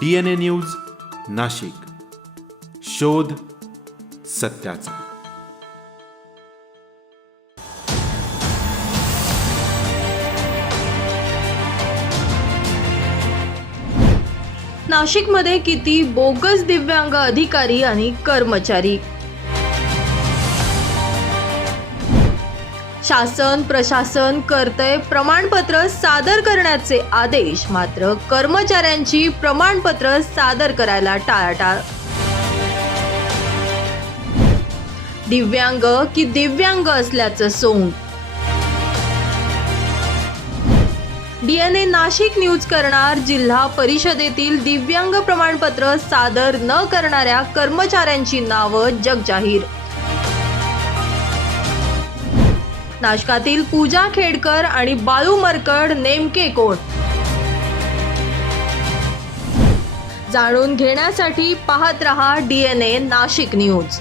D N A news Nashik. शोध सत्याचा. नाशिकमध्ये किती बोगस दिव्यांग अधिकारी आणि कर्मचारी? शासन प्रशासन करतय प्रमाणपत्र सादर करण्याचे आदेश मात्र कर्मचाऱ्यांची प्रमाणपत्र सादर करायला टाळाटाळ. दिव्यांग की दिव्यांग असल्याचं सोंग. डीएनए नाशिक न्यूज करणार जिल्हा परिषदेतील दिव्यांग प्रमाणपत्र सादर न करणाऱ्या कर्मचाऱ्यांची नावं जगजाहीर. नाशकातील पूजा खेडकर आणि बाळू मरकड नेमके कोण? जाणून घेण्यासाठी पाहत रहा डीएनए नाशिक न्यूज